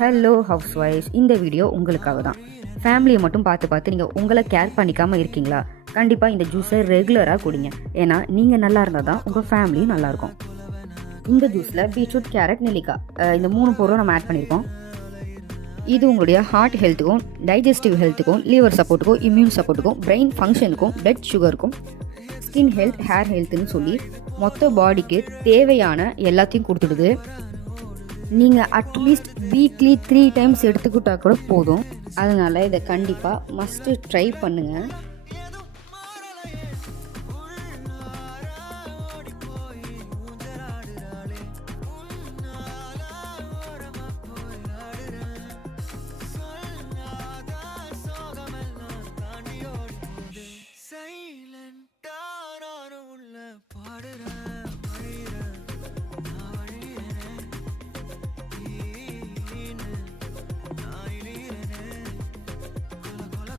Hello house wife's, இந்த video உங்களுக்காக தான். ஃபேமிலியை மட்டும் பார்த்து நீங்கள் உங்களை கேர் பண்ணிக்காமல் இருக்கீங்களா? கண்டிப்பாக இந்த ஜூஸை ரெகுலராக குடிங்க. ஏன்னா நீங்கள் நல்லா இருந்தால் தான் உங்கள் ஃபேமிலியும் நல்லாயிருக்கும். இந்த ஜூஸில் பீட்ரூட், கேரட், நெல்லிக்காய் இந்த 3 பொருளும் நம்ம ஆட் பண்ணியிருக்கோம். இது உங்களுடைய ஹார்ட் ஹெல்த்துக்கும், டைஜஸ்டிவ் ஹெல்த்துக்கும், லிவர் சப்போர்ட்டுக்கும், இம்யூன் சப்போர்ட்டுக்கும், பிரெயின் ஃபங்க்ஷனுக்கும், பிளட் சுகருக்கும், ஸ்கின் ஹெல்த், ஹேர் ஹெல்த்துன்னு சொல்லி மொத்த பாடிக்கு தேவையான எல்லாத்தையும் கொடுத்துடுது. நீங்கள் அட்லீஸ்ட் வீக்லி 3 டைம்ஸ் எடுத்துக்கிட்டால் கூட போதும். அதனால் இதை கண்டிப்பாக மஸ்ட்டு ட்ரை பண்ணுங்கள்.